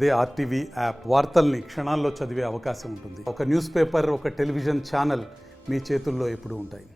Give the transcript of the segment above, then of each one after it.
అదే RTV app వార్తల్ని క్షణాల్లో చదివే అవకాశం ఉంటుంది. ఒక న్యూస్ పేపర్, ఒక టెలివిజన్ ఛానల్ మీ చేతుల్లో ఎప్పుడూ ఉంటాయి.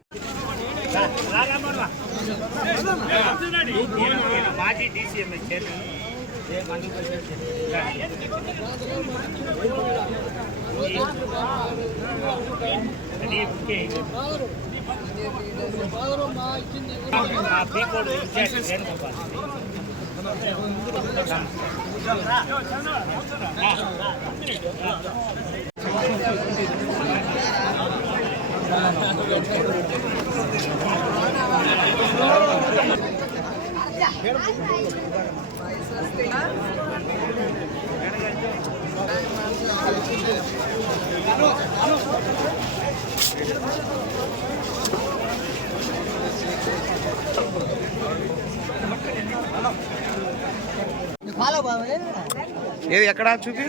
ఏది ఎక్కడ చూపి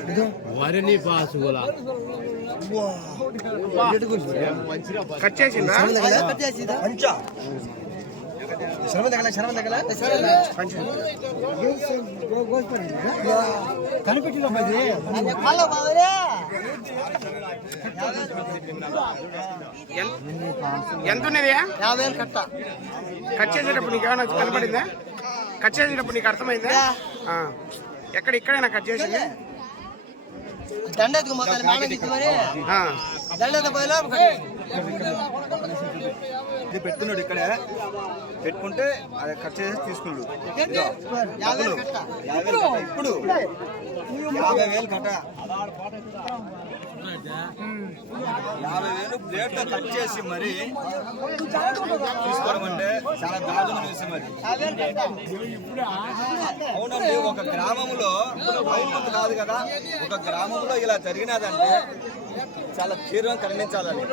వరిని పాసుగుల కట్ చేసిందా ఎంత ఉన్నది? 50,000 కట్ట. కట్ చేసేటప్పుడు నీకు ఏమైనా కనపడిందా? కట్ చేసేటప్పుడు నీకు అర్థమైందా? ఎక్కడ ఇక్కడైనా కట్ చేసింది? దండకు మొత్తం దండ ఇది పెడుతున్నాడు, ఇక్కడే పెట్టుకుంటే అది కట్ చేసి తీసుకున్నాడు. 50,000 కట్ట. ఇప్పుడు 50,000 కట్ట, 50,000 ప్లేట్ కట్ చేసి మరి తీసుకోవడం అంటే చాలా దారుణమైన విషయం. మరి అవునండి, ఒక గ్రామంలో అవుతుంది కాదు కదా, ఒక గ్రామంలో ఇలా జరిగినదంటే చాలా తీవ్రంగా ఖండించాలని.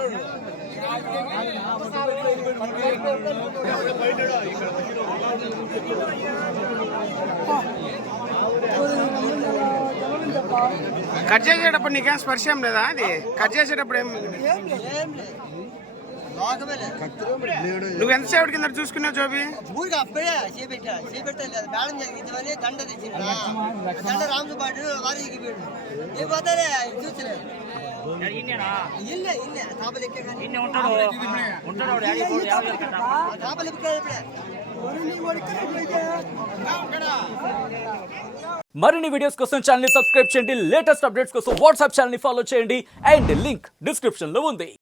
కట్ చేసేటప్పుడు నీకేం స్పర్శం లేదా? అది కట్ చేసేటప్పుడు ఏం నువ్వు ఎంతసేపటి కింద చూసుకున్నావు జోబి? ఊరికి అప్పుడే చేపెట్టలేదు మేడం జరిగిందని దండ తెచ్చింది. దండ రాములు పాటు వారికి ఈ పోతాలే చూసలేదు. మరిన్ని వీడియోస్ కోసం ఛానల్ ని సబ్స్క్రైబ్ చేయండి. లేటెస్ట్ అప్డేట్స్ కోసం వాట్సాప్ ఛానల్ ని ఫాలో చేయండి. అండ్ లింక్ డిస్క్రిప్షన్ లో ఉంది.